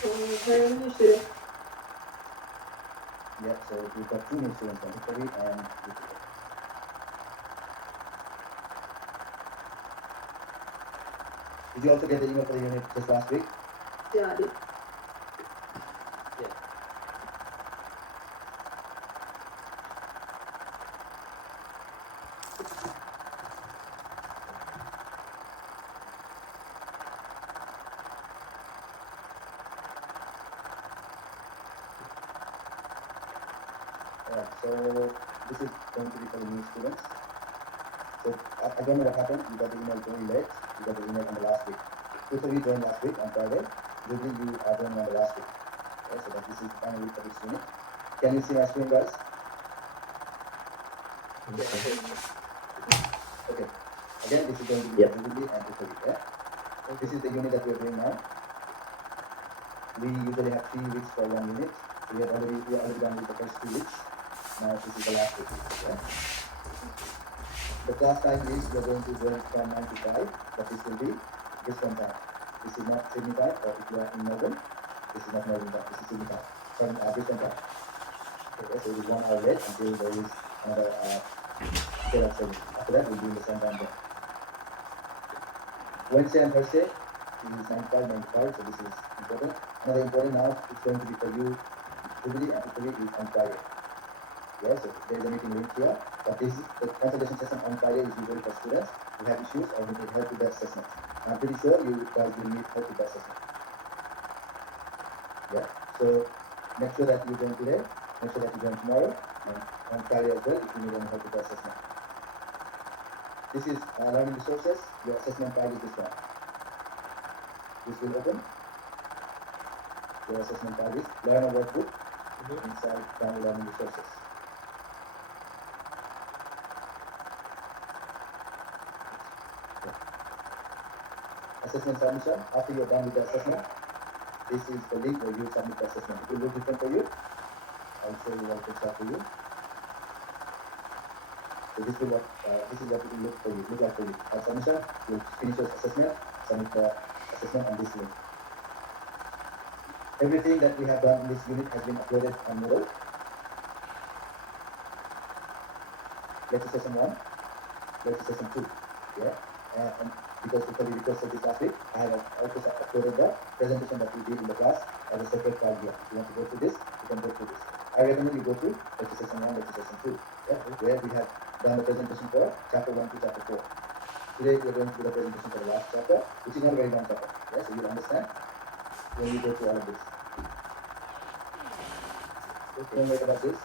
Very new student. Yeah, so we've got two new students, Victory and Victory. Did you also get the email for the unit just last week? Yeah, I did. Yeah. Alright, so this is going to be for the new students. So I don't know what happened. You got the email very late. You got the email on the last week. Two of you joined last week on Friday. Usually you are joining on the last week. Okay, so that this is the final week for this unit. Can you see my screen, guys? Okay. Again, this is going to be Jubilee and Italy. Yeah. So this is the unit that we are doing now. We usually have 3 weeks for one unit. So we are already done with the first 2 weeks. Now this is the last week. Yeah. The class time is we are going to join from 9 to 5, but this will be different time. This is not Sydney time, or if you are in Melbourne, this is not Melbourne time. This is Sydney time. From different time. Okay, so it is 1 hour late until there is another period of 7. After that, we'll be in the same time zone. Wednesday and Thursday is 95, 95, so this is important. Another important now is going to be for you, Jubilee and Italy is on Friday. Yeah, so there is a meeting link here, but this the consultation session on Friday is usually for students who have issues or who need help with their assessment. I'm pretty sure you guys will need help with the assessment. Yeah, so make sure that you join today, make sure that you join tomorrow, and on Friday as well if you need any help with the assessment. This is learning resources. Your assessment file is this one. This will open. Your assessment file is learner workbook inside download learning resources. Assessment submission. After you're done with the assessment, this is the link where you submit the assessment. It will look different for you. I'll show you what it looks like for you. So this is what it will look for you. Look like for you. At submission, you finish your assessment, submit the assessment on this link. Everything that we have done in this unit has been uploaded on Moodle. Lecture session 1, lecture session 2. Yeah. And because we requested this last week, I have also uploaded the presentation that we did in the class as a separate file here. If you want to go through this, you can go through this. I recommend you go through lecture session 1, lecture session 2, yeah, where we have done the presentation for chapter 1 to chapter 4. Today we are going to do the presentation for the last chapter, which is not a very long chapter. Yeah, so you'll understand when you go through all of this. Don't worry about this,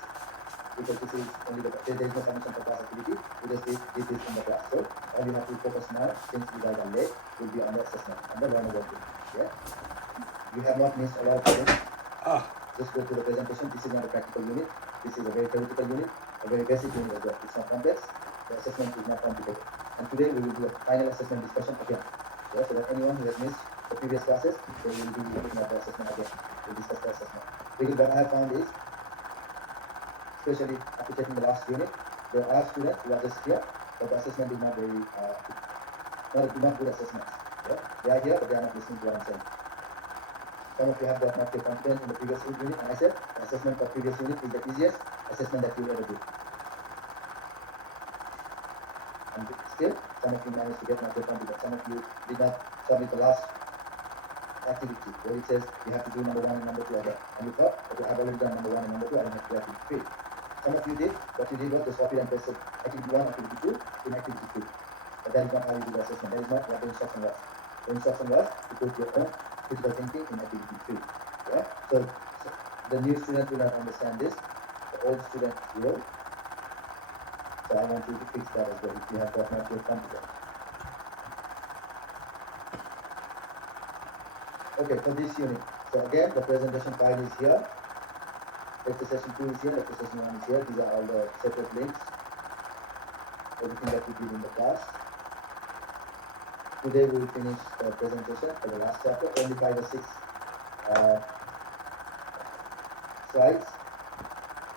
because this is only there is no submission for class activity. We just did this in the class. So all you have to focus now, since you guys are late, will be on the assessment, on the learner workbook. Yeah. You have not missed a lot of things. Just go to the presentation. This is not a practical unit. This is a very theoretical unit, a very basic unit as well. It's not complex. The assessment is not complicated. And today we will do a final assessment discussion again. Yeah, so that anyone who has missed the previous classes, they will be looking at the assessment again. We'll discuss the assessment. Because what I have found is, especially after taking the last unit, there are students who are just here, but the assessment is not very, not good assessments. Yeah? They are here, but they are not listening to what I'm saying. Some of you have got not your confidence in the previous unit, and I said the assessment for previous unit is the easiest assessment that you'll ever do. And still, some of you managed to get not your confidence. Some of you did not submit the last activity where it says you have to do number 1 and number 2 again. And you thought, okay, I've already done number 1 and number 2, I don't have to do activity 3. Some of you did, what you did was just copy and pasted activity 1, activity 2 in activity 3. But that is not how you do the assessment. That is not what the instruction was. The instruction was to put your own critical thinking in activity 3. Yeah? So the new student will not understand this. The old student will. So I want you to fix that as well if you have got not your confidence. Okay, for this unit. So again, the presentation file is here. Lecture session 2 is here, lecture session 1 is here. These are all the separate links. Everything that we did in the class. Today we will finish the presentation for the last chapter, only 5 or 6 slides.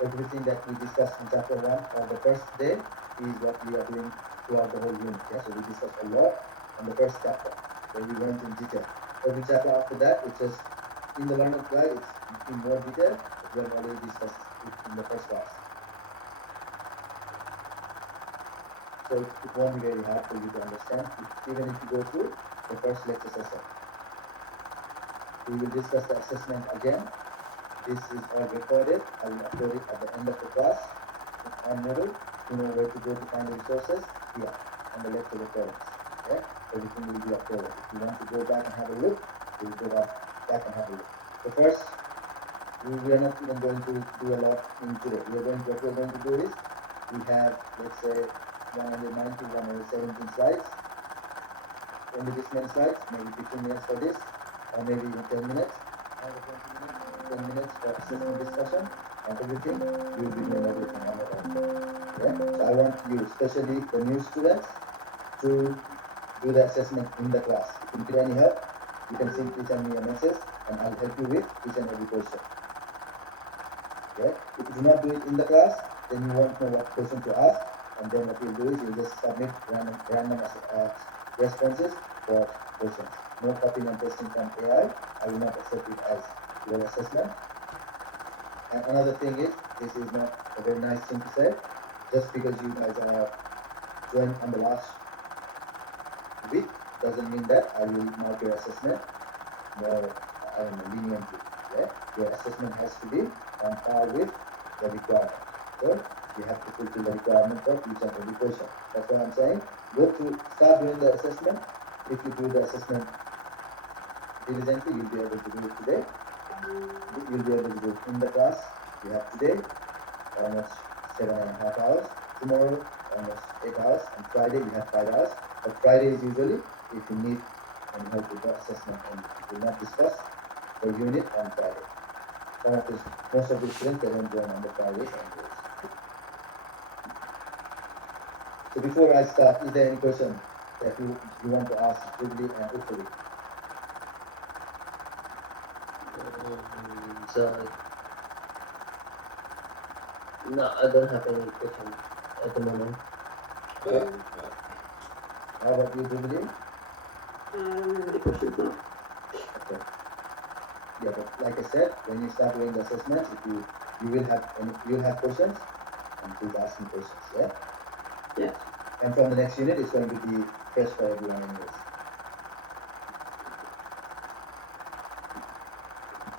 Everything that we discussed in chapter 1 on the first day is what we are doing throughout the whole unit. Yeah? So we discussed a lot on the first chapter, where we went in detail. Every chapter after that, it's just in the learner guide, it's in more detail, but we have already discussed it in the first class. So it won't be very hard for you to understand, even if you go through the first lecture session. We will discuss the assessment again. This is all recorded. I will upload it at the end of the class on Moodle. You know where to go to find the resources here on the lecture recordings. Okay? Everything will be uploaded. If you want to go back and have a look, we will go back and have a look. So first, we are not even going to do a lot in today. What we are going to do is, we have, let's say, 190, 117 slides. Only this many slides, maybe 15 minutes for this, or maybe even 10 minutes. Another 20 minutes, 10 minutes for assessment discussion, and everything, you will be doing everything on your own. Yeah? So I want you, especially the new students, to do the assessment in the class. If you need any help, you can simply send me a message, and I'll help you with each and every question. Okay? If you do not do it in the class, then you won't know what question to ask, and then what you'll do is you'll just submit random responses for questions. No copying and pasting from AI. I will not accept it as your assessment. And another thing is, this is not a very nice thing to say. Just because you guys are joined on the last week doesn't mean that I will mark your assessment more, I don't know, leniently. Yeah? Your assessment has to be on par with the requirement. So you have to fulfill the requirement for each and every question. That's what I'm saying. Start doing the assessment. If you do the assessment diligently, you'll be able to do it today. You'll be able to do it in the class. You have today almost 7.5 hours. Tomorrow almost 8 hours. And Friday you have 5 hours. But Friday is usually if you need any help with the assessment, and we will not discuss the unit on Friday. Most of the students, they don't join on the Fridays anyways. So before I start, is there any question that you want to ask Jubilee and Ufuli? No, I don't have any question at the moment. Okay. How about you, Jubilee? I don't have any questions now. Okay. Yeah, but like I said, when you start doing the assessments, if you will have questions, and please ask me questions. Yeah. Yes. And from the next unit, it's going to be fresh for everyone anyways.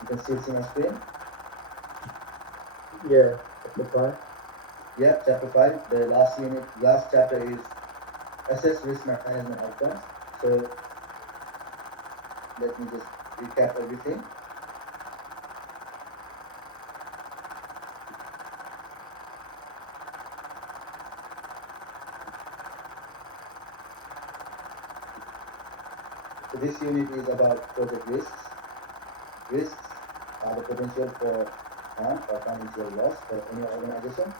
You can still see my screen? Yeah, chapter 5. Yeah, chapter 5. The last chapter is assess risk management outcomes. So let me just recap everything. So this unit is about project risks. Risks are the potential for harm or financial loss for any organization.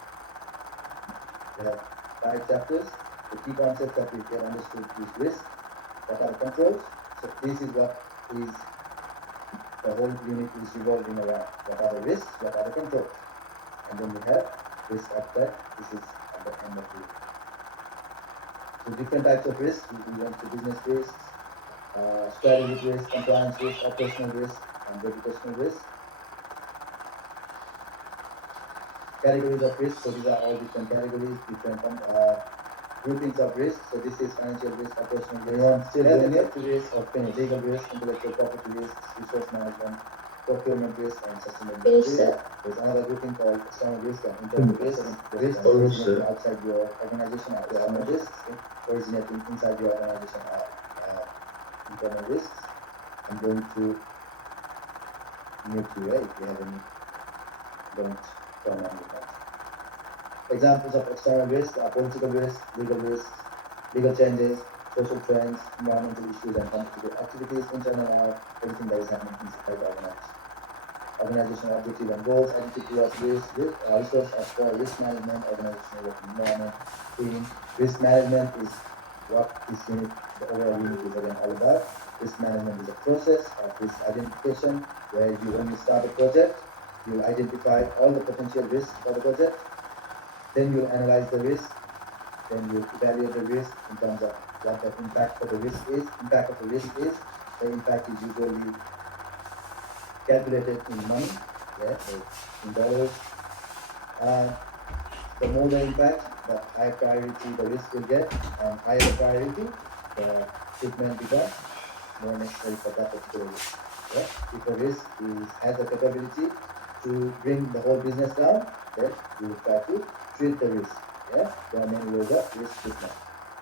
We have 5 chapters. The key concepts that we can understood is risk. What are the controls? So this is what is the whole unit is revolving around. What are the risks? What are the controls? And then we have risk appetite. This is at the end of the unit. So different types of risks. We went to business risks, strategic risk, compliance risk, operational risk, and reputational risk. Categories of risk. So these are all different categories, different groupings of risk. So this is financial risk, operational risk, health and safety risk, or legal risk, intellectual property risks, resource management, procurement risk, and sustainability risk. There's another grouping called external risk and internal risk. Risk originating outside your organization are external risks. Originating inside your organization are internal risks. I'm going to mute you if you have any. Don't turn on your mic. Examples of external risks are political risks, legal changes, social trends, environmental issues, and competitive activities. Internal are everything that is happening inside the organization. Organizational objective and goals, attitude towards risk, resource for risk management, organizational working environment, team. Risk management is what this unit, the overall unit is again all about. Risk management is a process of risk identification where when you start a project, you identify all the potential risks for the project. Then you analyze the risk. Then you evaluate the risk in terms of what the impact of the risk is. The impact is usually calculated in money, yeah, so in dollars. The more the impact, the higher priority the risk will get, and higher the priority, the treatment becomes more necessary for that particular risk. Yeah? If a risk has the capability to bring the whole business down, then you will try to treat the risk. Yeah? There are many ways of risk treatment.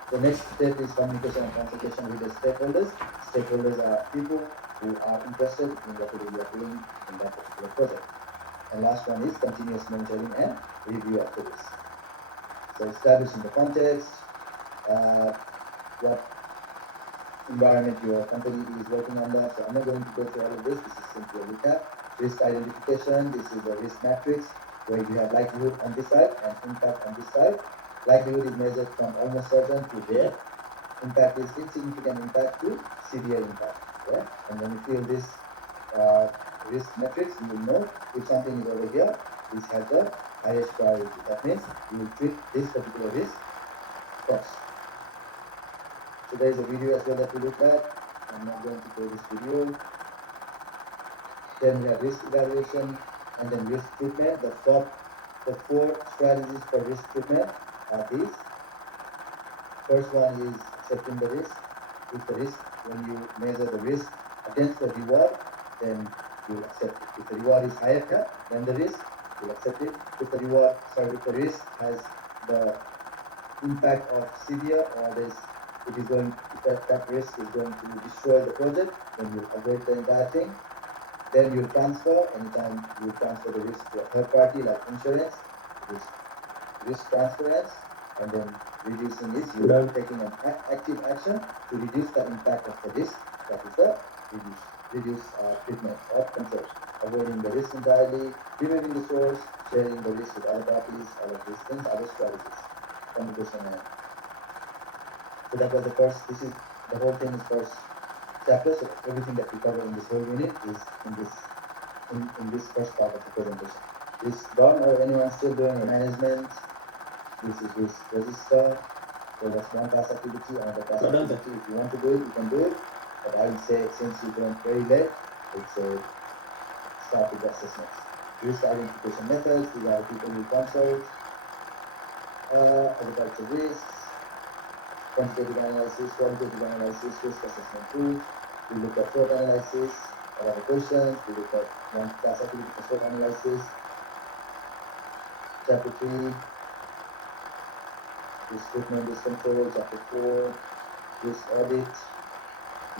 The next step is communication and consultation with the stakeholders. Stakeholders are people who are interested in whatever you are doing in that particular project. And last one is continuous monitoring and review of the risk. So establishing the context, what environment your company is working under. So I'm not going to go through all of this. This is simply a recap. Risk identification. This is a risk matrix where you have likelihood on this side and impact on this side. Likelihood is measured from almost certain to there. Impact is insignificant impact to severe impact. Yeah? And when you feel this risk matrix, you will know if something is over here, this has the highest priority. That means you will treat this particular risk first. So there is a video as well that we looked at. I'm not going to play this video. Then we have risk evaluation and then risk treatment. The four strategies for risk treatment are these. First one is accepting the risk. If the risk, when you measure the risk against the reward, then you accept it. If the reward is higher than the risk, you accept it. If the risk has the impact of severe or that risk is going to destroy the project, then you avoid the entire thing. Then you transfer, anytime you transfer the risk to a third party like insurance, risk transference, and then reducing is you are taking an active action to reduce the impact of the risk. That is the reduce treatment or control. Avoiding the risk entirely, removing the source, sharing the risk with other parties, all of these things, other strategies. Communication and so that was the first. The whole thing is first chapter. So everything that we cover in this whole unit is in this first part of the presentation. Is done or anyone still doing management? This is risk register. So that's one task activity. Another task activity. If you want to do it, you can do it. But I would say since you joined very late, it's a start with assessments. Risk identification methods. These are the people you consult. Agriculture risks. Quantitative analysis, qualitative analysis, risk assessment tools. We look at SWOT analysis, other questions. We look at one task activity for SWOT analysis. Chapter 3, risk treatment, risk control. Chapter 4, risk audit.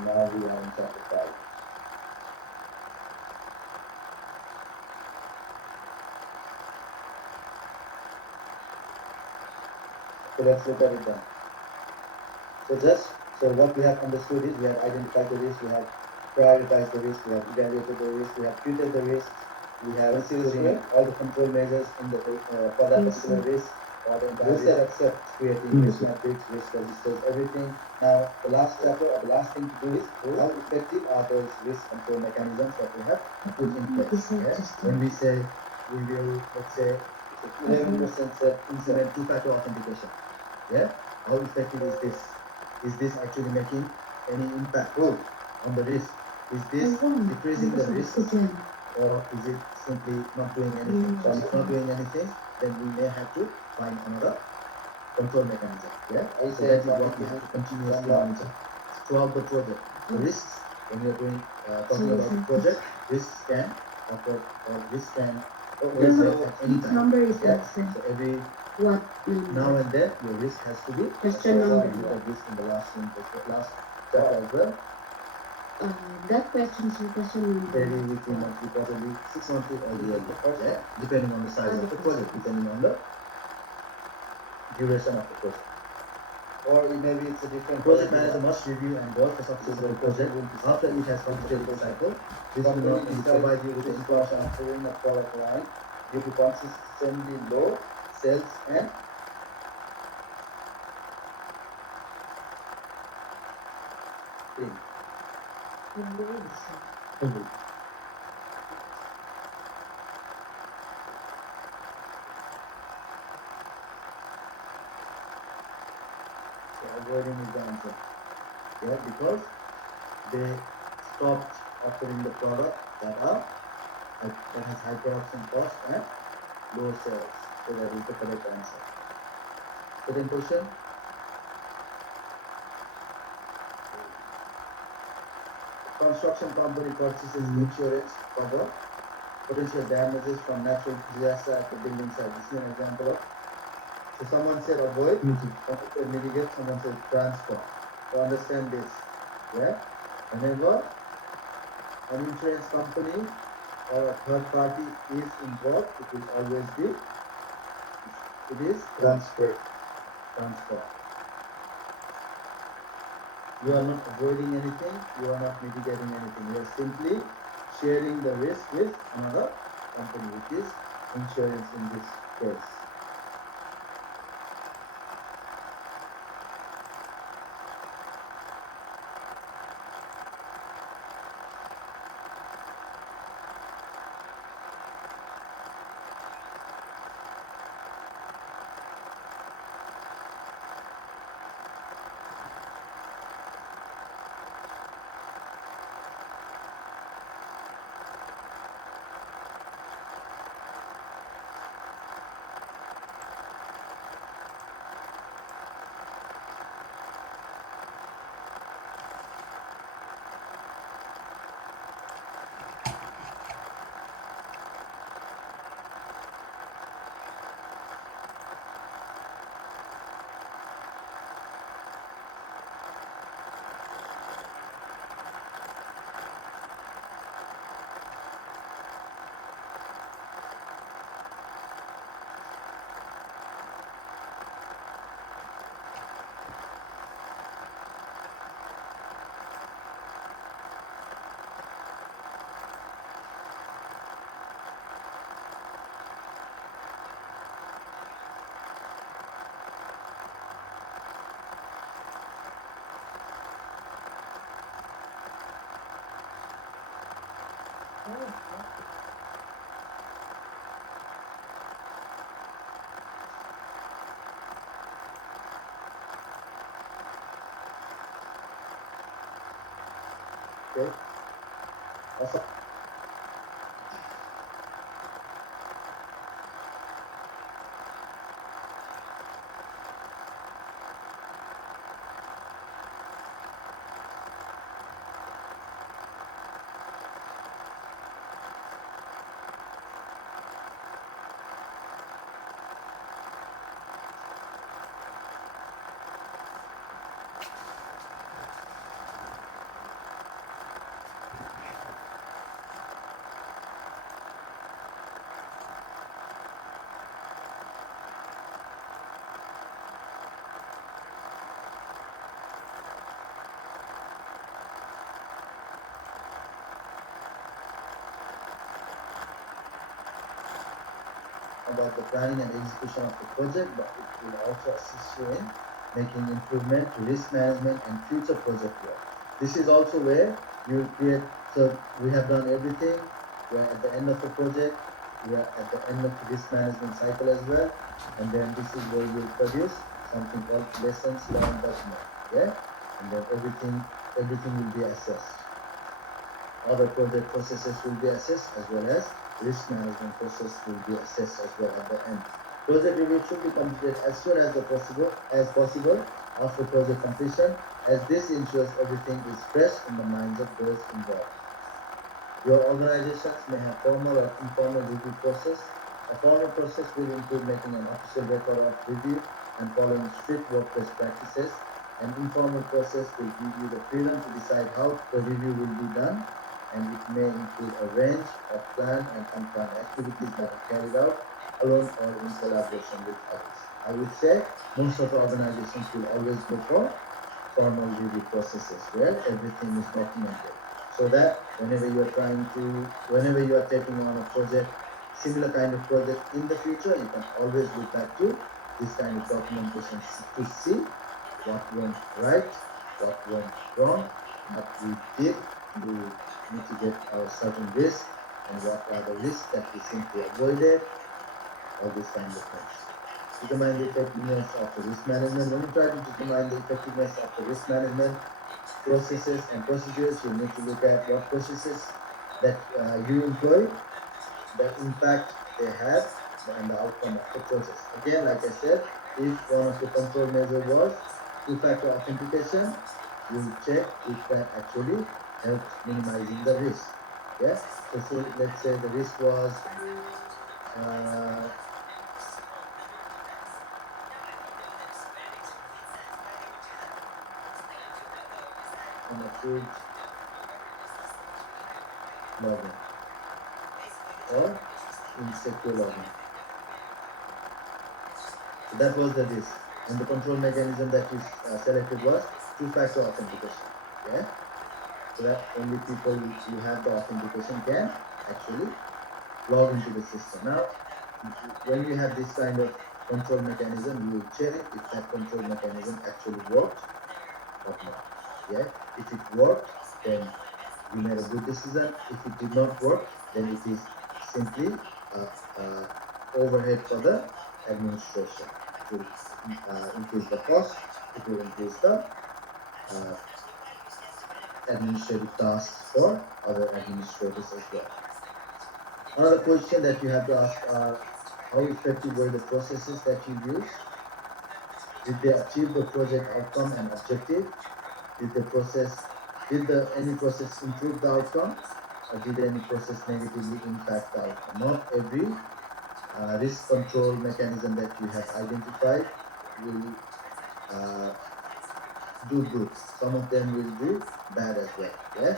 Now we are in chapter 5. So let's look at it then. So what we have understood is we have identified the risk, we have prioritized the risk, we have evaluated the risk, we have treated the risk, we have put all the control measures in the for that particular risk, or the entire risk accept creating risk matrix, risk registers, everything. Now the last chapter or the last thing to do is how effective are those risk control mechanisms that we have put in place. Yeah? When we say we will, let's say 11% said implement two-factor authentication. Yeah? How effective is this? Is this actually making any impact on the risk? Is this decreasing the risk, or is it simply not doing anything? So if it's not doing anything, then we may have to find another control mechanism. Yeah, so that is what we have to continuously monitor throughout the project. The risks, when we are doing talking about the project, risks can occur or risks can occur at any time. Number is Yeah, that, so every what now and then your risk has to be question number? We look at this in the last chapter as well. That question is your question number. Daily, weekly, monthly, quarterly, 6 monthly or yearly. Yeah, depending on the size of the project, depending on the duration of the project. Or maybe it's a different project manager must review and work the success of the project after it has completed the cycle. This will not only provide you with the information on following a product line due to consistently low sales and avoiding is the answer. Yeah, because they stopped offering the product that are that has high production cost and low sales. So that is the correct answer. Second question. Construction company purchases insurance cover potential damages from natural disaster at the building site. This is an example of. So someone said avoid, someone said mitigate, someone said transform. So understand this. Yeah. Whenever an insurance company or a third party is involved, it will always be transfer. You are not avoiding anything, you are not mitigating anything. You are simply sharing the risk with another company, which is insurance in this case. Okay. Awesome. About the planning and execution of the project, but it will also assist you in making improvement to risk management and future project work. This is also where you create, so we have done everything, we are at the end of the project, we are at the end of the risk management cycle as well, and then this is where you will produce something called lessons learned document, yeah? And then everything will be assessed. Other project processes will be assessed as well as risk management process will be assessed as well at the end. Project review should be completed as soon as possible after project completion, as this ensures everything is fresh in the minds of those involved. Your organizations may have formal or informal review process. A formal process will include making an official record of review and following strict workplace practices. An informal process will give you the freedom to decide how the review will be done, and it may include a range of planned and unplanned activities that are carried out alone or in collaboration with others. I would say most of the organizations will always go for formal review processes where everything is documented, so that whenever you are taking on a project, similar kind of project in the future, you can always look back to this kind of documentation to see what went right, what went wrong, what we did to mitigate our certain risk, and what are the risks that we simply avoided, all these kind of things. Determine the effectiveness of the risk management. When you try to determine the effectiveness of the risk management processes and procedures, you need to look at what processes that you employ, the impact they had and the outcome of the process. Again, like I said, if one of the control measure was two-factor authentication, we'll check if that actually helped minimizing the risk. Yeah. So let's say the risk was uh, unapproved login or insecure login. So that was the risk. And the control mechanism that you selected was two-factor authentication. Yeah. So that only people who have the authentication can actually log into the system. Now, when you have this kind of control mechanism, you will check if that control mechanism actually worked or not. Yeah. If it worked, then you made a good decision. If it did not work, then it is simply overhead for the administration. It will increase the cost. It will increase the uh, administrative tasks for other administrators as well. Another question that you have to ask are how effective were the processes that you used? Did they achieve the project outcome and objective? Did any process improve the outcome, or did any process negatively impact the outcome? Not every risk control mechanism that you have identified will uh, do good. Some of them will do bad as well. Yeah,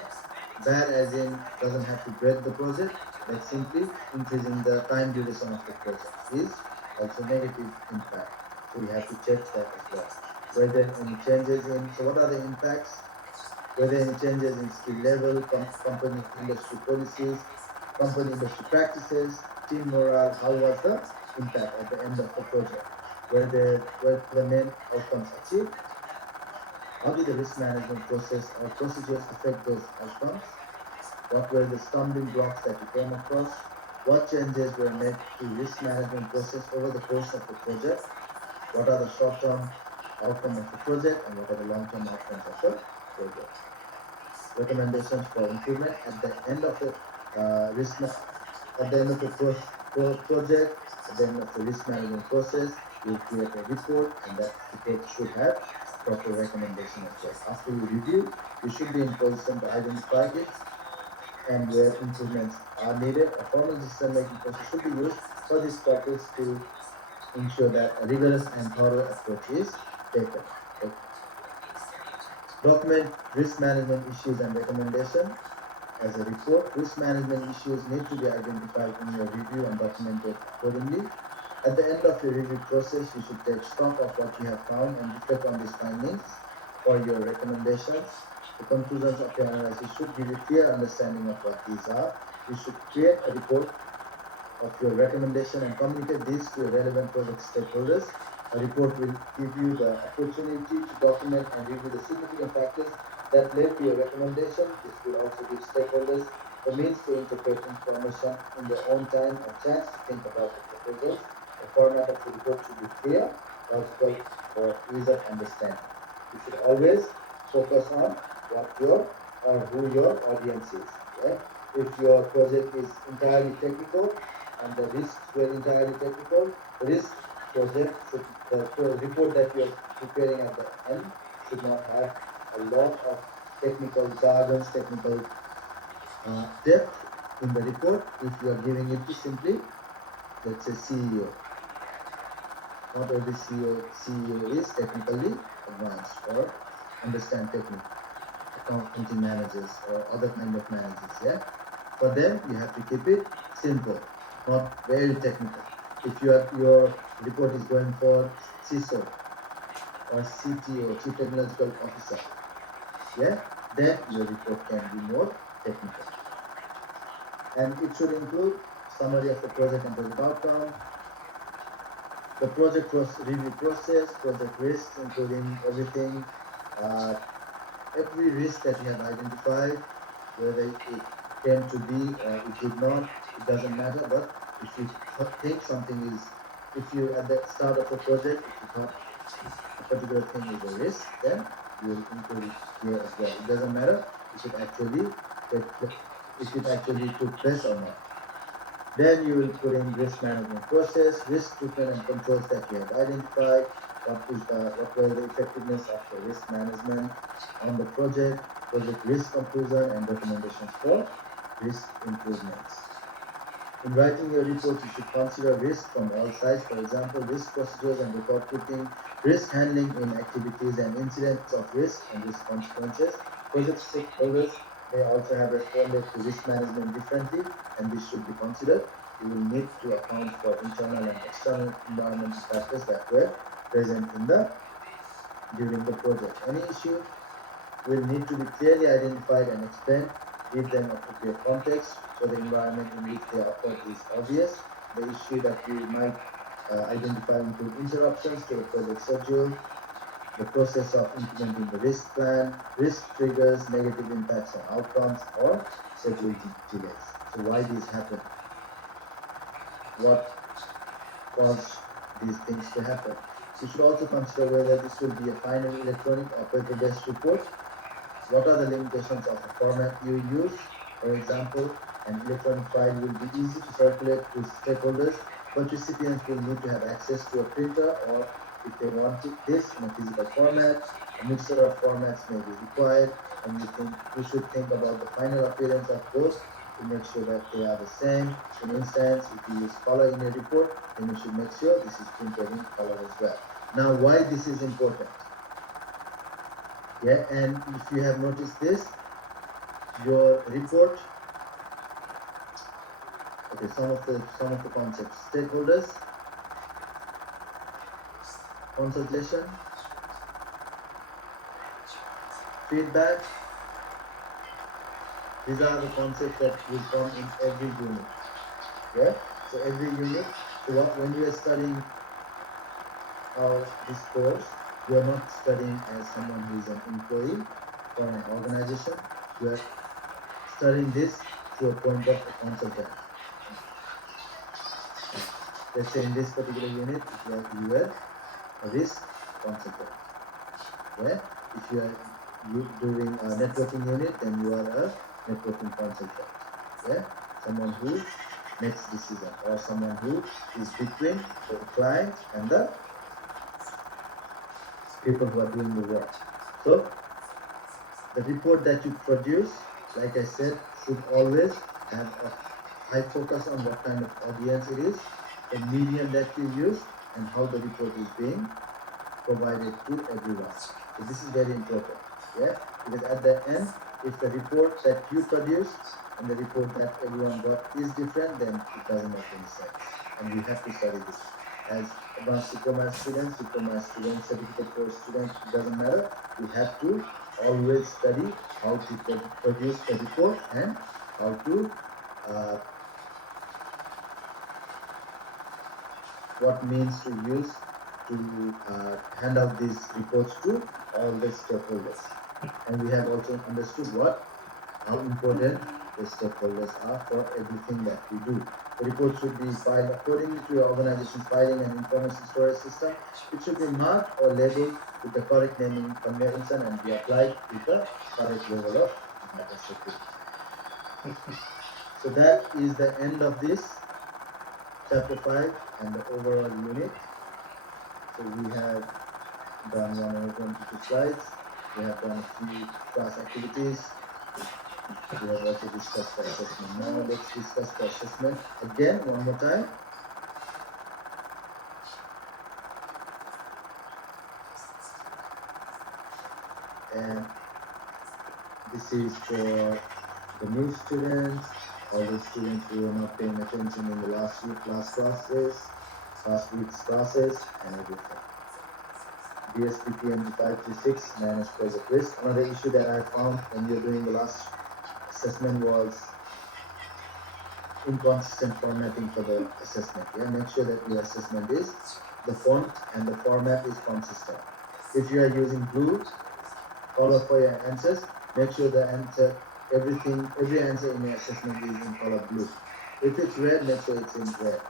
bad as in doesn't have to break the project, but simply increasing the time duration of the project is also negative impact. So we have to check that as well. Whether any changes in, so what are the impacts? Whether any changes in skill level, company industry policies, company industry practices, team morale, how was the impact at the end of the project? Were the main outcomes achieved? How did the risk management process or procedures affect those outcomes? What were the stumbling blocks that you came across? What changes were made to risk management process over the course of the project? What are the short-term outcomes of the project and what are the long-term outcomes of the project? Recommendations for improvement at the end of the at the end of the project, at the end of the risk management process, you create a report, and that report should have proper recommendation as well. After you review, you should be in position to identify it and where improvements are needed. A formal decision-making process should be used for this purpose to ensure that a rigorous and thorough approach is taken. Document risk management issues and recommendation. As a report, risk management issues need to be identified in your review and documented accordingly. At the end of your review process, you should take stock of what you have found and reflect on these findings for your recommendations. The conclusions of your analysis should give you clear understanding of what these are. You should create a report of your recommendation and communicate this to relevant project stakeholders. A report will give you the opportunity to document and review the significant factors that led to your recommendation. This will also give stakeholders the means to interpret information in their own time and chance to think about the proposals. The format of the report should be clear, logical, for ease of understanding. You should always focus on what your or who your audience is. Yeah? If your project is entirely technical and the risks were entirely technical, this project should, the report that you are preparing at the end should not have a lot of technical jargons, technical depth in the report. If you are giving it to simply, let's say CEO, not every CEO is technically advanced or understand technique, accounting managers or other kind of managers. Yeah, for them you have to keep it simple, not very technical. If your report is going for CISO or CTO, Chief Technological Officer, yeah, then your report can be more technical. And it should include summary of the project and project outcome, the project review process, project risks, including everything, every risk that you have identified, whether it came to be or it did not, it doesn't matter. But if you think something is, if you at the start of a project, if you thought a particular thing is a risk, then you will include it here as well. It doesn't matter if it actually took place or not. Then you will put in risk management process, risk treatment and controls that you have identified. What were the effectiveness of the risk management on the project risk conclusion and recommendations for risk improvements. In writing your report, you should consider risk from all sides. For example, risk procedures and record keeping, risk handling in activities and incidents of risk and risk consequences. Project stakeholders may also have responded to risk management differently, and this should be considered. You will need to account for internal and external environmental factors that were present during the project. Any issue will need to be clearly identified and explained, give them appropriate context so the environment in which they occurred is obvious. The issue that you might identify include interruptions to the project schedule, the process of implementing the risk plan, risk triggers, negative impacts on outcomes, or schedule delays. So why this happened? What caused these things to happen? You should also consider whether this will be a final electronic or paper-based report. What are the limitations of the format you use? For example, an electronic file will be easy to circulate to stakeholders, but recipients will need to have access to a printer, or if they want this in a physical format, a mixture of formats may be required, and we should think about the final appearance of both to make sure that they are the same. In instance, if you use color in your report, then you should make sure this is printed in color as well. Now, why this is important? Yeah, and if you have noticed this, your report, okay, some of the concepts: stakeholders, consultation, feedback. These are the concepts that will come in every unit. Yeah, so every unit. So when you are studying this course, you are not studying as someone who is an employee for an organization. You are studying this to a point of a consultant. Let's say in this particular unit, you are a risk consultant. Yeah? If you are doing a networking unit, then you are a networking consultant. Yeah? Someone who makes decision, or someone who is between the client and the people who are doing the work. So the report that you produce, like I said, should always have a high focus on what kind of audience it is, the medium that you use, and how the report is being provided to everyone. So this is very important, yeah, because at the end, if the report that you produce and the report that everyone got is different, then it doesn't make any sense. And we have to study this. As advanced diploma students, certificate course students, it doesn't matter. We have to always study how to produce a report and how to what means to use to hand out these reports to all the stakeholders. And we have also understood how important the stakeholders are for everything that we do. The report should be filed accordingly to your organization's filing and information storage system. It should be marked or labeled with the correct naming convention and be applied with the correct level of data security. So that is the end of this chapter 5 and the overall unit. So we have done 122 slides. We have done a few class activities. We have also discussed the assessment. Now let's discuss the assessment again one more time. And this is for the new students, all the students who were not paying attention in the last week's classes, and everything. DSP PMG 536 managed project risk. Another issue that I found when we were doing the last assessment was inconsistent formatting for the assessment. Yeah, make sure that your assessment is the font and the format is consistent. If you are using blue color for your answers, make sure the answer, every answer in your assessment is in color blue. If it's red, make sure it's in red.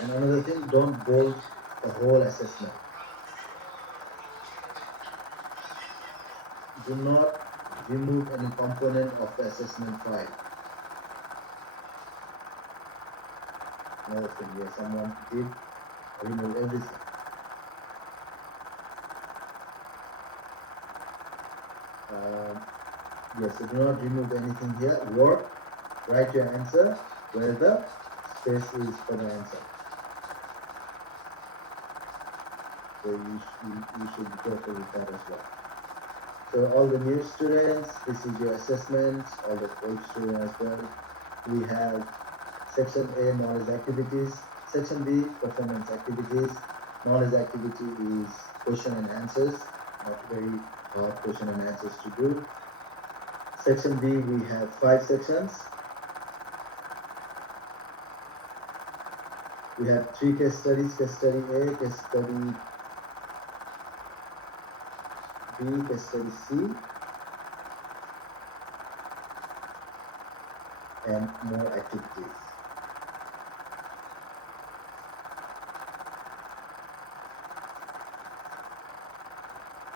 And another thing, don't bold the whole assessment. Do not remove any component of the assessment file. Another thing, yes, someone did remove everything. Yes, so do not remove anything here. Work, write your answer where the space is for the answer. So you should be careful with that as well. So all the new students, this is your assessment, all the old students as well. We have section A, knowledge activities, section B, performance activities. Knowledge activity is question and answers, not very hard question and answers to do. Section B, we have 5 sections. We have 3 case studies, case study A, case study B, case study C, and more activities.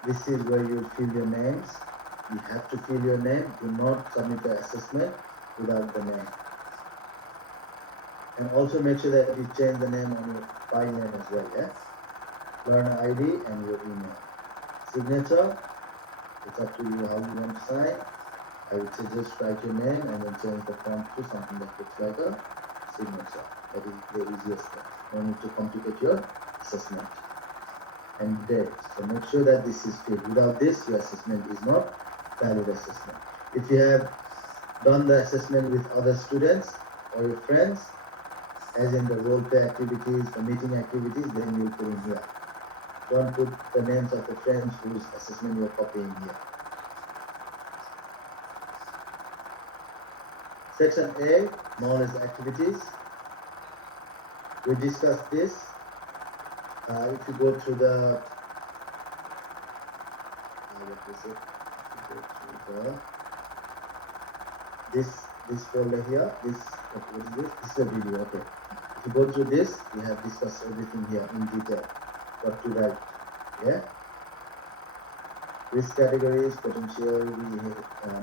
This is where you fill your names. You have to fill your name. Do not submit the assessment without the name. And also make sure that you change the name on your file name as well, yeah? Learner ID and your email. Signature, it's up to you how you want to sign. I would suggest write your name and then change the font to something that looks like a signature. That is the easiest thing. No need to complicate your assessment. And date. So make sure that this is filled. Without this, your assessment is not valid assessment. If you have done the assessment with other students or your friends, as in the role play activities, the meeting activities, then you put in here. Don't put the names of the friends whose assessment you are copying here. Section A, knowledge activities. We discussed this. If you go to the this folder here, what is this? This is a video, okay. If you go through this, we have discussed everything here in detail, what to write, yeah? Risk categories, potential,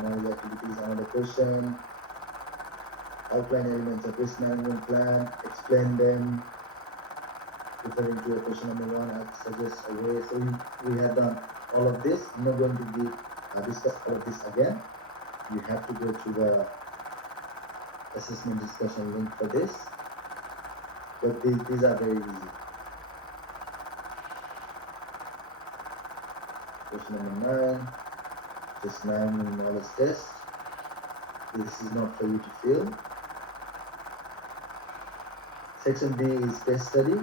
knowledge activities, another question, outline elements of risk management plan, explain them, referring to a question number 1, I suggest a way. So we have done all of this. I'm not going to be discuss all of this again. You have to go to the assessment discussion link for this. But these are very easy. Question number 9, just 9 knowledge test. This is not for you to fill. Section B is case study.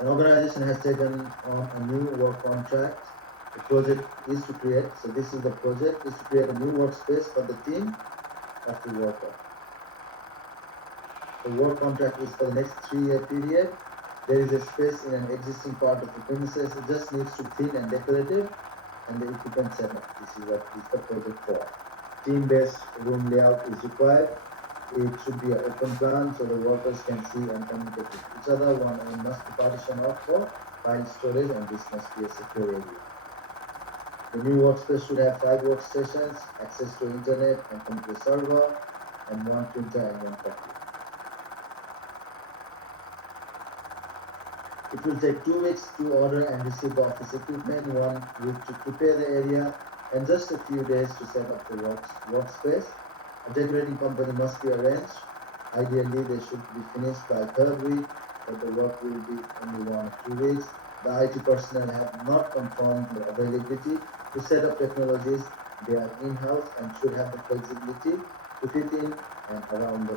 An organization has taken on a new work contract. The project is to create, so this is the project, is to create a new workspace for the team of the worker. The work contract is for the next 3-year period. There is a space in an existing part of the premises. It just needs to thin and decorative, and the equipment setup. This is what is the project for. Team-based room layout is required. It should be an open plan so the workers can see and communicate with each other. One end must be partitioned out for file storage, and this must be a secure area. The new workspace should have 5 workstations, access to internet and computer server, and 1 printer and 1 copy. It will take 2 weeks to order and receive the office equipment, 1 week to prepare the area, and just a few days to set up the workspace. A decorating company must be arranged. Ideally, they should be finished by 3rd week, but the work will be only 1 or 2 weeks. The IT personnel have not confirmed the availability to set up technologies. They are in-house and should have the flexibility to fit in and around the...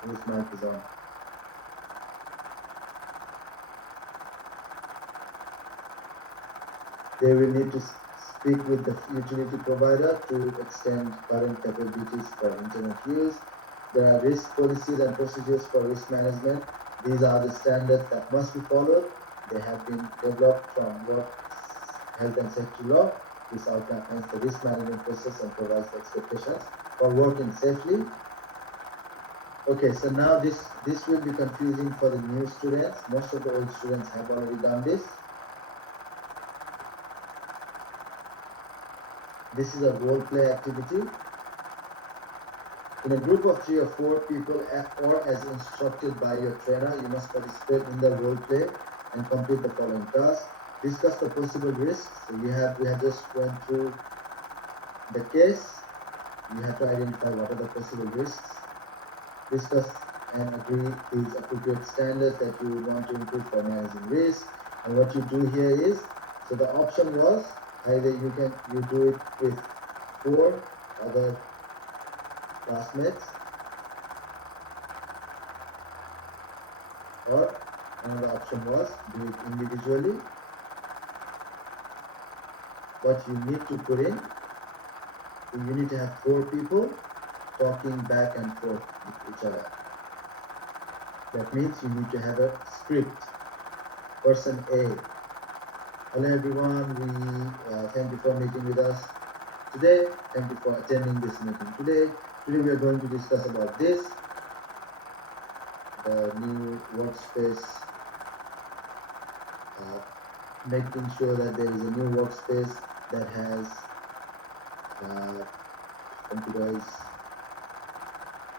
Whose mic is on? They will need to speak with the utility provider to extend current capabilities for internet use. There are risk policies and procedures for risk management. These are the standards that must be followed. They have been developed from work health and safety law. This outlines the risk management process and provides the expectations for working safely. Okay, so now this will be confusing for the new students. Most of the old students have already done this. This is a role play activity. In a group of 3 or 4 people, or as instructed by your trainer, you must participate in the role play and complete the following tasks. Discuss the possible risks. So we have just went through the case. You have to identify what are the possible risks. Discuss and agree these appropriate standards that you want to improve for managing risk. And what you do here is, so the option was either you do it with 4 other classmates, or another option was do it individually. What you need to put in, you need to have 4 people talking back and forth with each other. That means you need to have a script. Person A. Hello everyone, we thank you for meeting with us today. Thank you for attending this meeting today. Today we are going to discuss about this, the new workspace, making sure that there is a new workspace that has computerized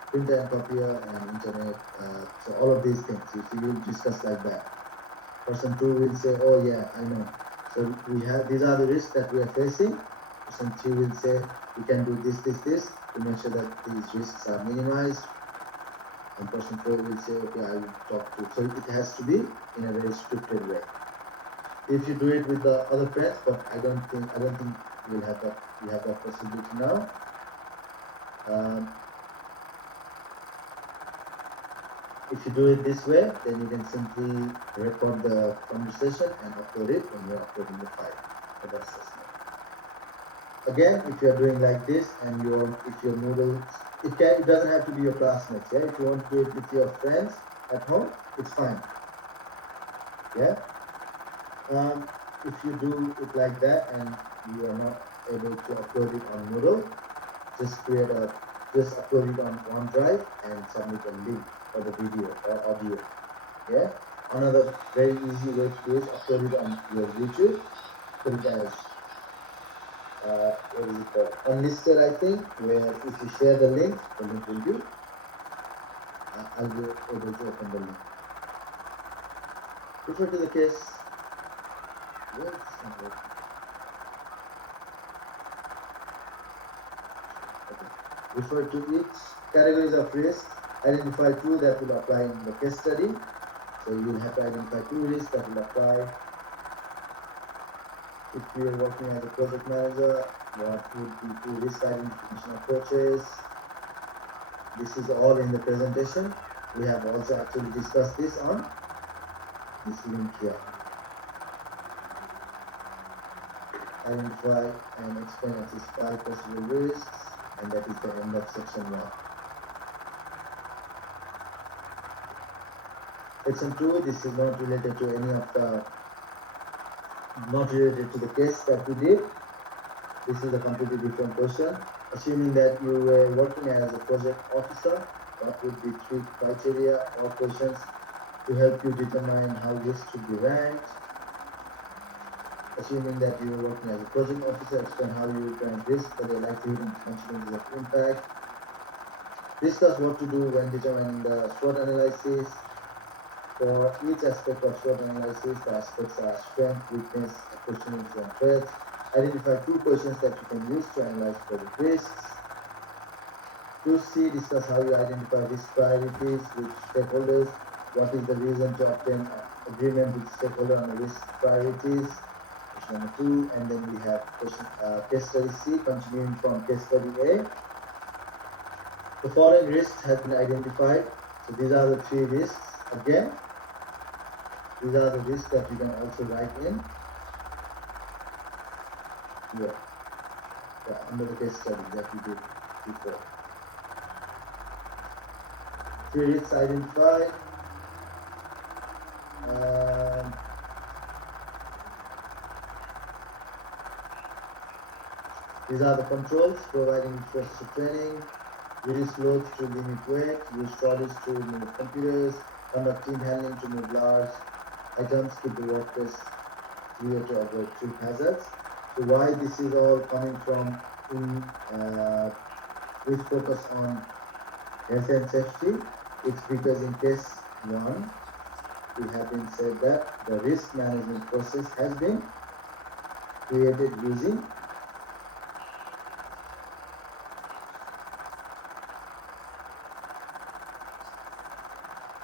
printer and copier and internet. So all of these things, you see, we'll discuss like that. Person 2 will say, oh yeah, I know. So we have, these are the risks that we are facing. Person 3 will say, we can do this to make sure that these risks are minimized. And person 4 will say, okay, I will talk to. So it has to be in a very scripted way. If you do it with the other friends, but I don't think you'll have that possibility now. If you do it this way, then you can simply record the conversation and upload it when you're uploading the file for the assessment. Again, if you're doing like this and if your Moodle, it doesn't have to be your classmates. Yeah, if you want to do it with your friends at home, it's fine. Yeah. If you do it like that and you are not able to upload it on Moodle, just upload it on OneDrive and submit a link for the video or audio. Yeah. Another very easy way to do is upload it on your YouTube. Put it as what is it called? Unlisted, I think. Where if you share the link will be. I'll be able to open the link. Refer to the case. Yes. Okay. Refer to each categories of risk. Identify 2 that will apply in the case study. So you will have to identify 2 risks that will apply. If you are working as a project manager, what would be 2 risk identification approaches? This is all in the presentation. We have also actually discussed this on this link here. Identify and explain at least 5 possible risks, and that is the end of section 1. Section 2, this is not related to any of the, not related to the case that we did. This is a completely different question. Assuming that you were working as a project officer, what would be 3 criteria or questions to help you determine how risks should be ranked? Assuming that you were working as a project officer, explain how you rank risks for the likelihood and consequences of impact. Discuss what to do when determining the SWOT analysis. For each aspect of SWOT analysis, the aspects are strength, weakness, opportunities, and threats. Identify 2 questions that you can use to analyze project risks. 2C, discuss how you identify risk priorities with stakeholders. What is the reason to obtain agreement with stakeholder on the risk priorities? Question number 2, and then we have case study C, continuing from case study A. The following risks have been identified. So these are the 3 risks. Again, these are the risks that you can also write in here, under the case study that we did before. 3 risks identified. These are the controls: providing infrastructure training, reduce loads to limit weight, use trolleys to move computers, conduct team handling to move large items, keep the workplace clear to avoid trip hazards. So why this is all coming from with focus on Health and safety, it's because in case 1, we have been said that the risk management process has been created using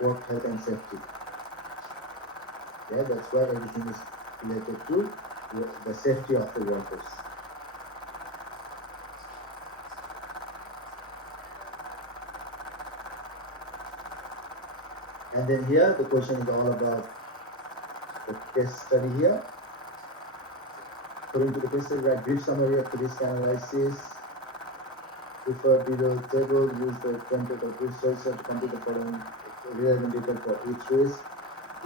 work health and safety. Yeah, that's why everything is related to the safety of the workers. And then here the question is all about the case study here. According to the case study, write brief summary of the risk analysis. Refer below table, use the template of risk research to complete the following relevant data for each risk.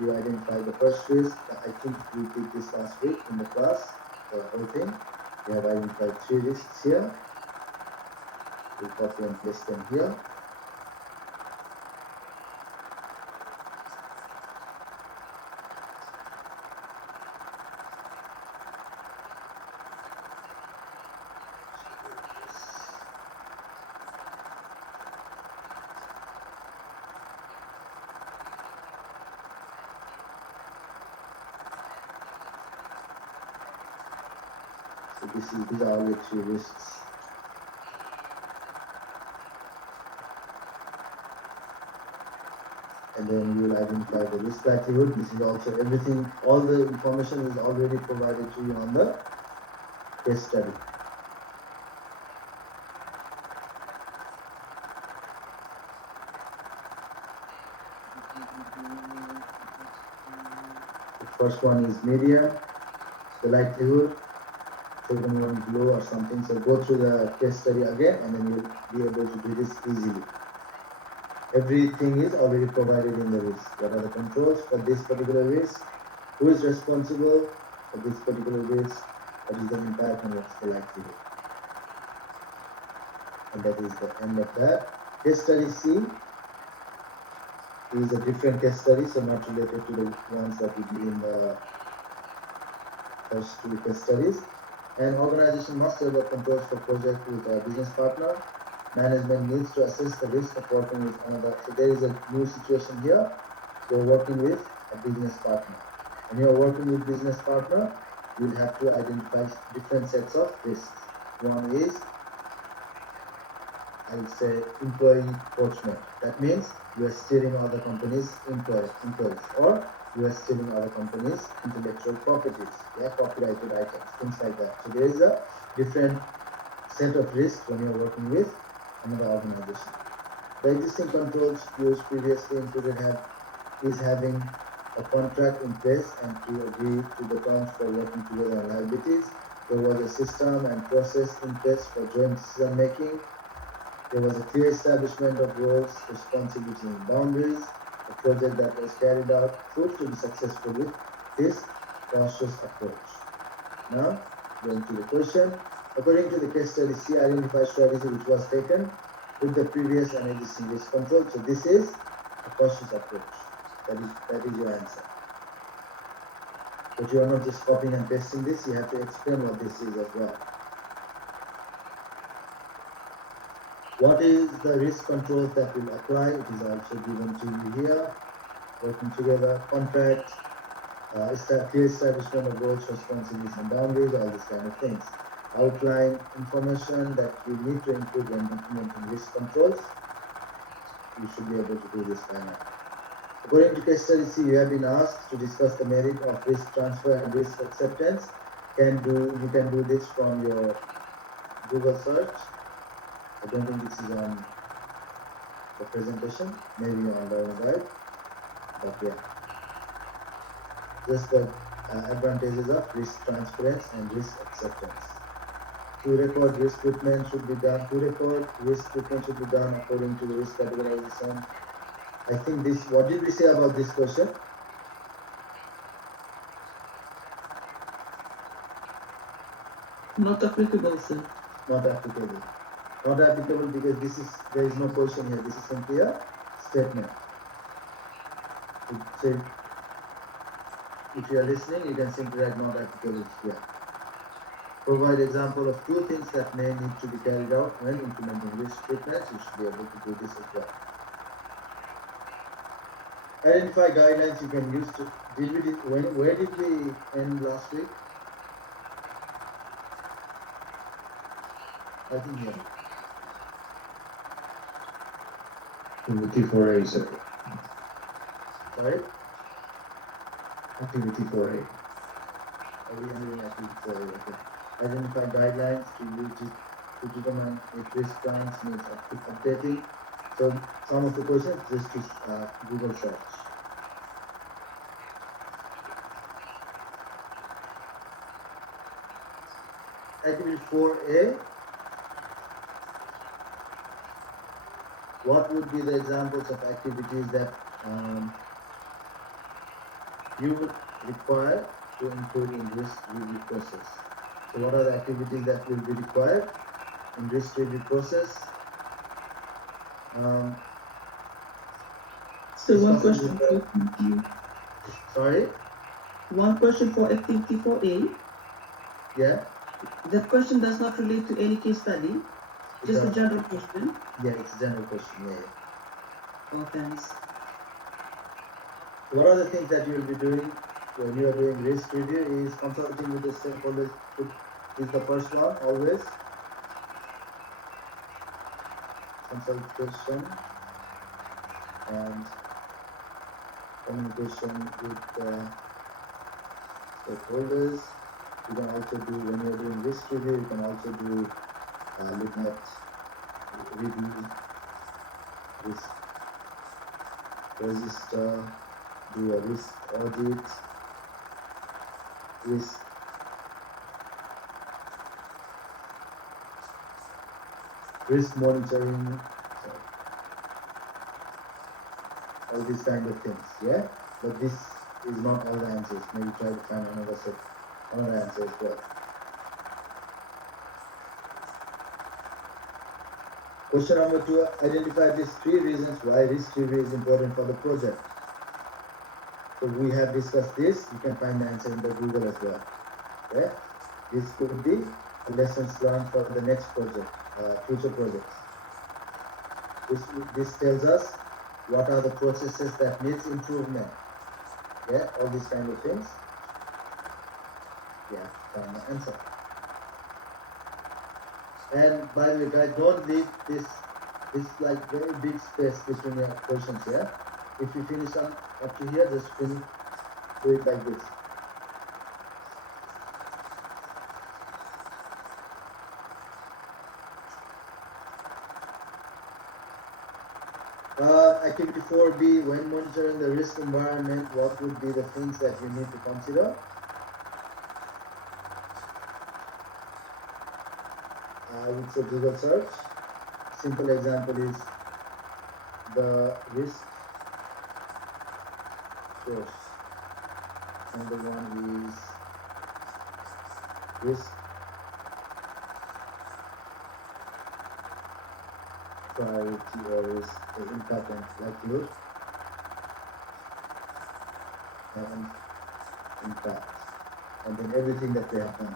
You identify the first risk. I think we did this last week in the class, the whole thing. We have identified 3 risks here. We copy and paste them here. So these are all the 3 risks. And then you will identify the risk likelihood. This is also everything, all the information is already provided to you on the case study. The first one is medium, the likelihood. Second one is low or something. So go through the case study again, and then you'll be able to do this easily. Everything is already provided in the risk. What are the controls for this particular risk? Who is responsible for this particular risk? What is the impact and what's the likelihood? And that is the end of that. Case study C is a different case study, so not related to the ones that we did in the first 2 case studies. An organization must develop controls for project with a business partner. Management needs to assess the risk of working with another. So there is a new situation here. You're working with a business partner. When you're working with business partner, you'll have to identify different sets of risks. One is, I would say, employee poachment. That means you are stealing other companies' employees, or you are stealing other companies' intellectual properties, copyrighted items, things like that. So there is a different set of risks when you are working with another organization. The existing controls used previously included having a contract in place and to agree to the terms for working together on liabilities. There was a system and process in place for joint decision making. There was a clear establishment of roles, responsibilities, and boundaries. A project that was carried out proved to be successful with this cautious approach. Now, going to the question. According to the case study, C identified strategy which was taken with the previous and existing risk control. So this is a cautious approach. That is your answer. But you are not just copying and pasting this, you have to explain what this is as well. What is the risk controls that will apply? It is also given to you here. Working together, contract, clear establishment of roles, responsibilities, and boundaries, all these kind of things. Outline information that you need to include when implementing risk controls. You should be able to do this by now. According to case study C, you have been asked to discuss the merit of risk transfer and risk acceptance. You can do this from your Google search. I don't think this is on the presentation, maybe on the guide, but yeah. Just the advantages of risk transference and risk acceptance. To record risk treatment should be done. To record risk treatment should be done according to the risk categorization. I think this. What did we say about this question? Not applicable, sir. Not applicable. Not applicable because there is no question here. This is simply a statement. So if you are listening, you can simply write not applicable here. Provide example of 2 things that may need to be carried out when implementing risk treatments. You should be able to do this as well. Identify guidelines you can use to where did we end last week? I think here. Activity 4A, sir. Sorry? Activity 4A. Are we ending activity 4? Okay. Identify guidelines to use it to determine if risk plans needs updating. So some of the questions just to Google search. Activity 4A. What would be the examples of activities that you would require to include in risk review process? So what are the activities that will be required in risk review process? So one question for activity. Sorry? One question for activity 4A. Yeah? That question does not relate to any case study. Just a general question. Yeah, it's a general question. Yeah. Oh, thanks. What are the things that you will be doing when you are doing risk review? Is consulting with the stakeholders is the first one always. Consultation and communication with stakeholders. You can also do when you are doing risk review. You can also do looking at review risk register, do a risk audit, risk monitoring, all these kind of things. Yeah, but this is not all the answers. Maybe try to find another answer as well. Question number 2, identify these 3 reasons why risk review is important for the project. So we have discussed this. You can find the answer in the Google as well. Yeah, this could be lessons learned for the next project, future projects. This tells us what are the processes that needs improvement. Yeah, all these kind of things. Yeah, find the answer. And by the way, guys, don't leave this like very big space between your questions. Yeah, if you finish up to here, just do it like this. Activity 4B, when monitoring the risk environment, what would be the things that you need to consider? I would say Google search. Simple example is the risk source. Number 1 is risk priority or risk impact and likelihood and impact, and then everything that they have done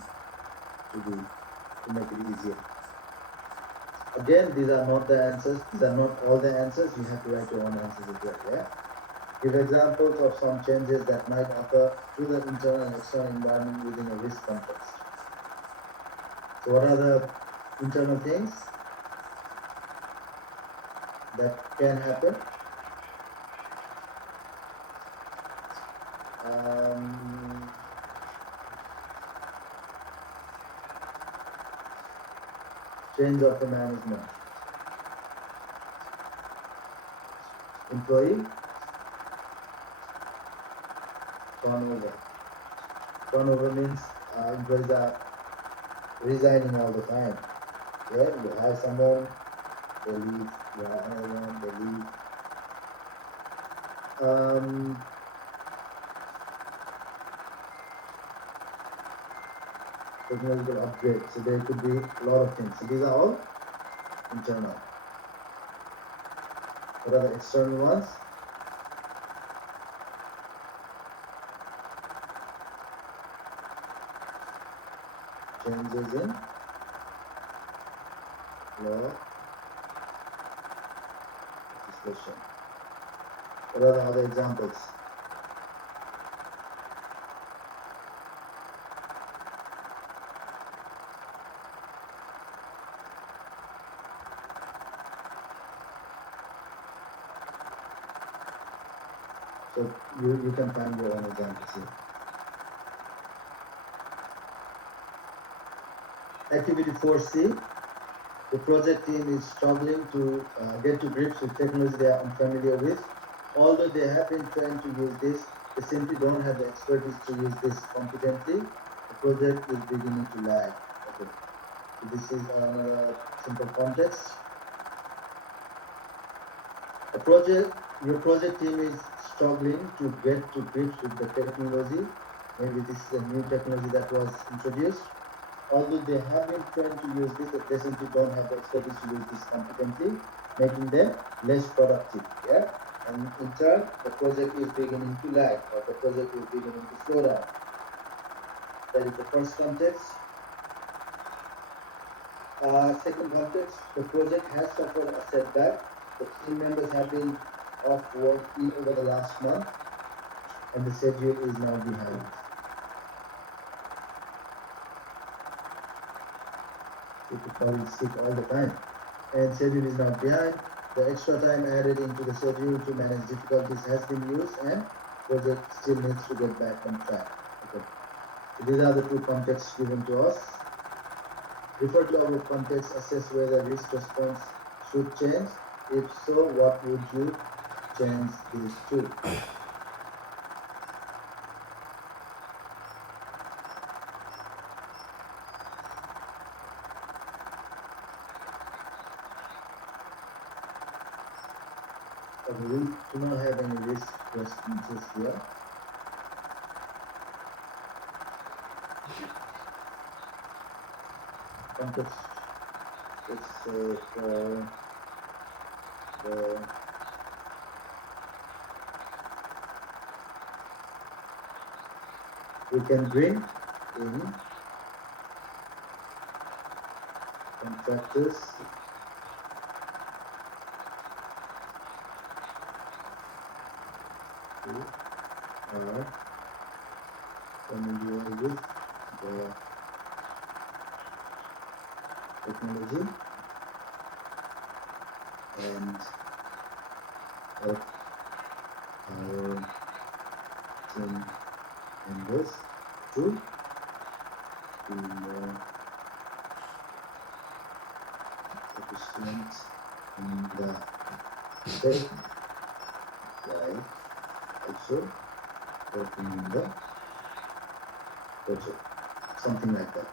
to do to make it easier. Again, these are not the answers. These are not all the answers. You have to write your own answers as well. Yeah. Give examples of some changes that might occur to the internal and external environment within a risk context. So, what are the internal things that can happen? Change of the management. Employee turnover. Turnover means employees are resigning all the time. Yeah, you hire someone, they leave. You hire another one, they leave. Technological upgrade. So there could be a lot of things. So these are all internal. What are the external ones? changes in law legislation. What are the other examples? So you can find your own examples here. Activity 4C, the project team is struggling to get to grips with technology they are unfamiliar with. Although they have been trained to use this, they simply don't have the expertise to use this competently. The project is beginning to lag. Okay, so this is another simple context. Your project team is struggling to get to grips with the technology. Maybe this is a new technology that was introduced. Although they have been trained to use this, they simply don't have the expertise to use this competently, making them less productive. Yeah, and in turn, the project is beginning to lag, or the project is beginning to slow down. That is the first context. Second context, the project has suffered a setback. The team members have been off work over the last month, and the schedule is now behind. People fall sick all the time, and schedule is now behind. The extra time added into the schedule to manage difficulties has been used, and project still needs to get back on track. Okay. So these are the two contexts given to us. Refer to our context, assess whether risk response should change. If so, what would you change this to? We do not have any risk responses here. Context, let's say for the we can bring in contractors who are familiar with the technology and help our team members to be more efficient in the state while also working in the project, something like that.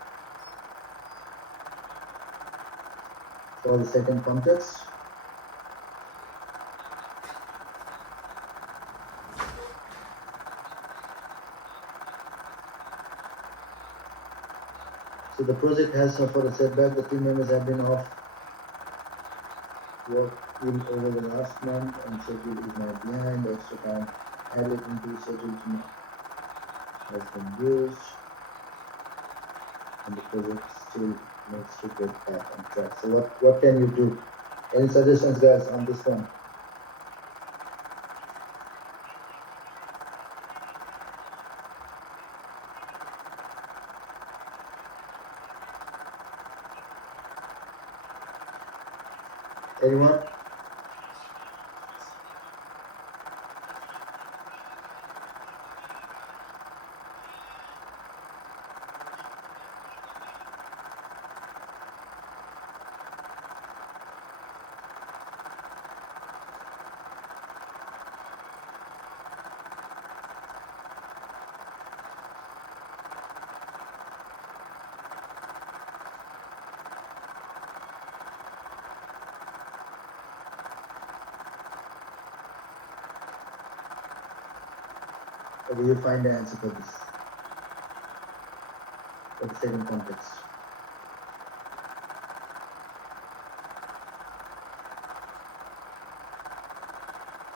For the second context, so the project has suffered a setback. The team members have been off work over the last month, and schedule is now behind. The extra time added into the schedule has been used, and the project still needs to get back on track. So what can you do? Any suggestions, guys, on this one? Anyone? Or will you find the answer for this? For the second context.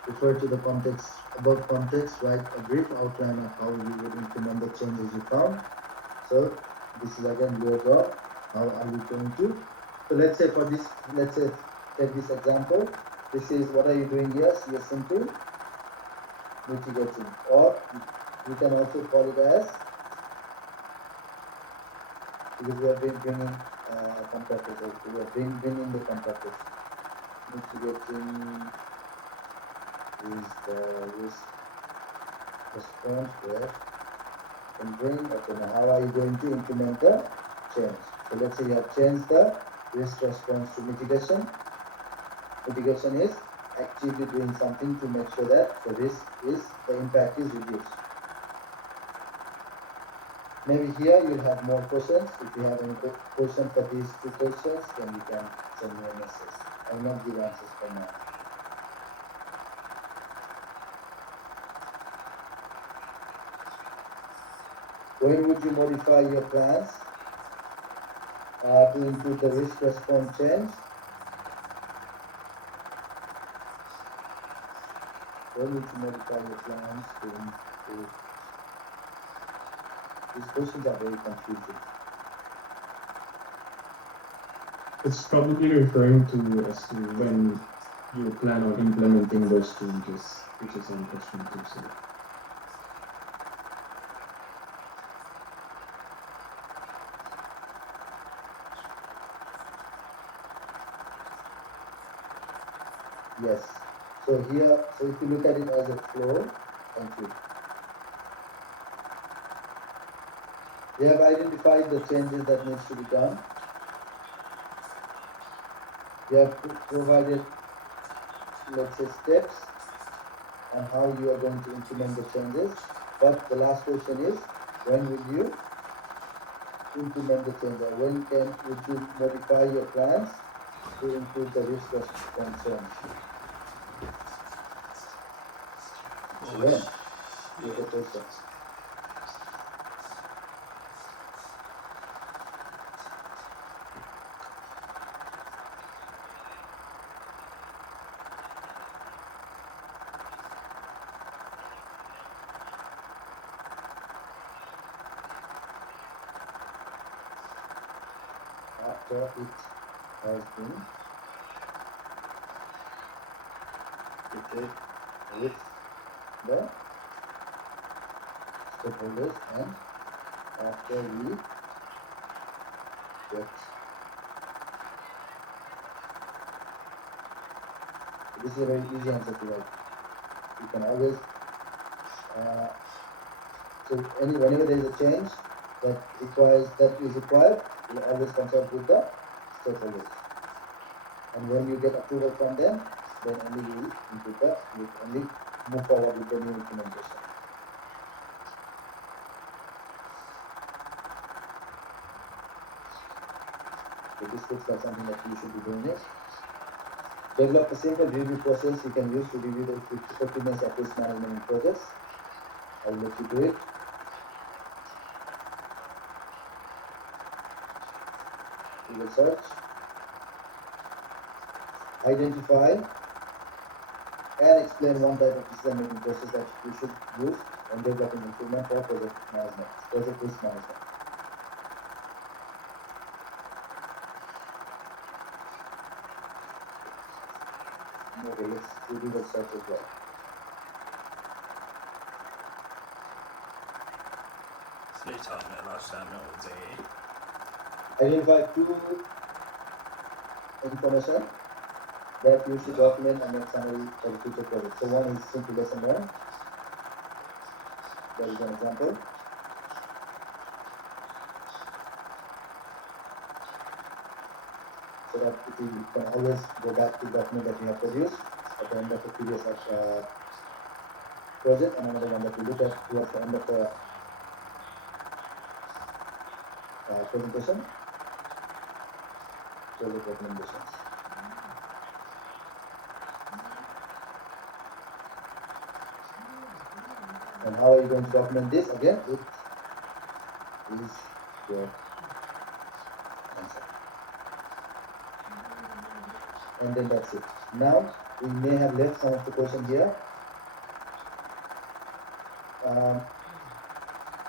Refer to the context, above context, write a brief outline of how you would implement the changes you found. So This is again your job. How are you going to? So let's say for this, let's say take this example. This is what are you doing here? CS2 mitigating, or you can also call it as, because we have been bringing contractors, we have been bringing the contractors. Mitigating is the risk response where and bring, okay, now how are you going to implement the change? So let's say you have changed the risk response to mitigation. Mitigation is actively doing something to make sure that the impact is reduced. Maybe here you'll have more questions. If you have any questions for these two questions, then you can send me a message. I will not give answers for now. When would you modify your plans to include the risk response change? When would you modify your plans to include? These questions are very confusing. It's probably referring to as to when you plan on implementing those changes, which is in question 2. So Yes. So here, so if you look at it as a flow, thank you. We have identified the changes that needs to be done. We have provided, let's say, steps on how you are going to implement the changes. But the last question is, when will you implement the change? Or when would you modify your plans to include the risk response change? When? Is the question. After it has been discussed with the stakeholders and after we get, this is a very easy answer to write. You can always so whenever there is a change that is required, you always consult with the stakeholders. And when you get approval from them, then only you only move forward with the new implementation. So this looks like something that you should be doing it. Develop a simple review process you can use to review the effectiveness of risk management in projects. I will let you do it. You will search, identify, and explain one type of decision-making process that you should use when developing improvement for project management, project risk management. Okay, let's do the search as well. Identify 2 information that you should document and make summary for the future project. So one is simply lesson 1. That is an example. So that you can always go back to the document that you have produced at the end of the previous project, and another one that we look at towards the end of the presentation. Project recommendations. And how are you going to document this? Again, it is your answer. And then that's it. Now, we may have left some of the question here.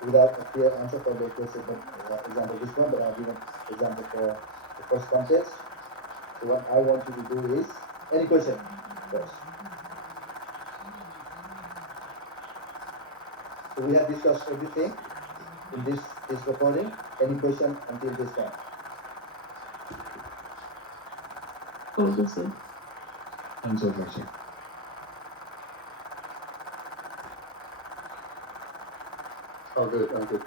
without a clear answer for the question, example this one, but I've given example for the first context. So what I want you to do is, any question first? So we have discussed everything in this recording. Any question until this time? All good, sir. Answer, sir. All good, all good.